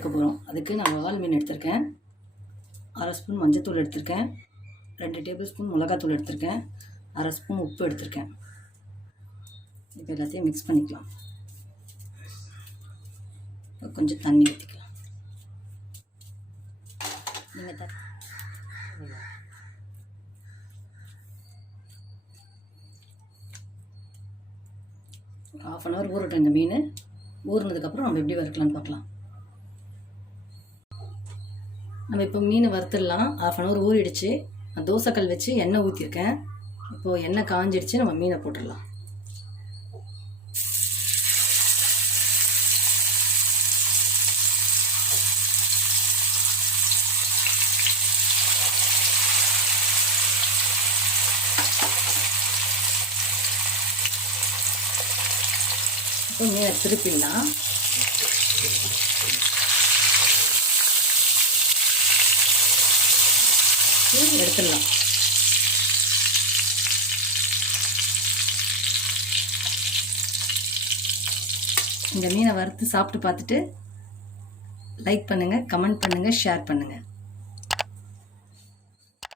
வறுக்க போகிறோம். அதுக்கு நான் வவால் மீன் எடுத்திருக்கேன், 1/2 ஸ்பூன் மஞ்சத்தூள் எடுத்திருக்கேன், 2 டேபிள் ஸ்பூன் மிளகாத்தூள் எடுத்திருக்கேன், 1/2 ஸ்பூன் உப்பு எடுத்திருக்கேன். இப்போ எல்லாத்தையும் மிக்ஸ் பண்ணிக்கலாம். கொஞ்சம் தண்ணி ஊற்றிக்கலாம். நீங்கள் 1/2 hour ஊறட்டும். இந்த மீன் ஊறினதுக்கப்புறம் நம்ம எப்படி வறுக்கலான்னு பார்க்கலாம். நம்ம இப்போ மீனை வறுத்துடலாம். 1/2 hour ஊறிடுச்சு. நான் தோசைக்கல் வச்சு எண்ணெய் ஊற்றிருக்கேன். இப்போது எண்ணெய் காஞ்சிடுச்சு. நம்ம மீனை போட்டுடலாம். இப்போ மீனை திருப்பிடலாம். எடுத்துடலாம். இந்த மீனை வறுத்து சாப்பிட்டு பார்த்துட்டு லைக் பண்ணுங்கள், கமெண்ட் பண்ணுங்கள், ஷேர் பண்ணுங்கள்.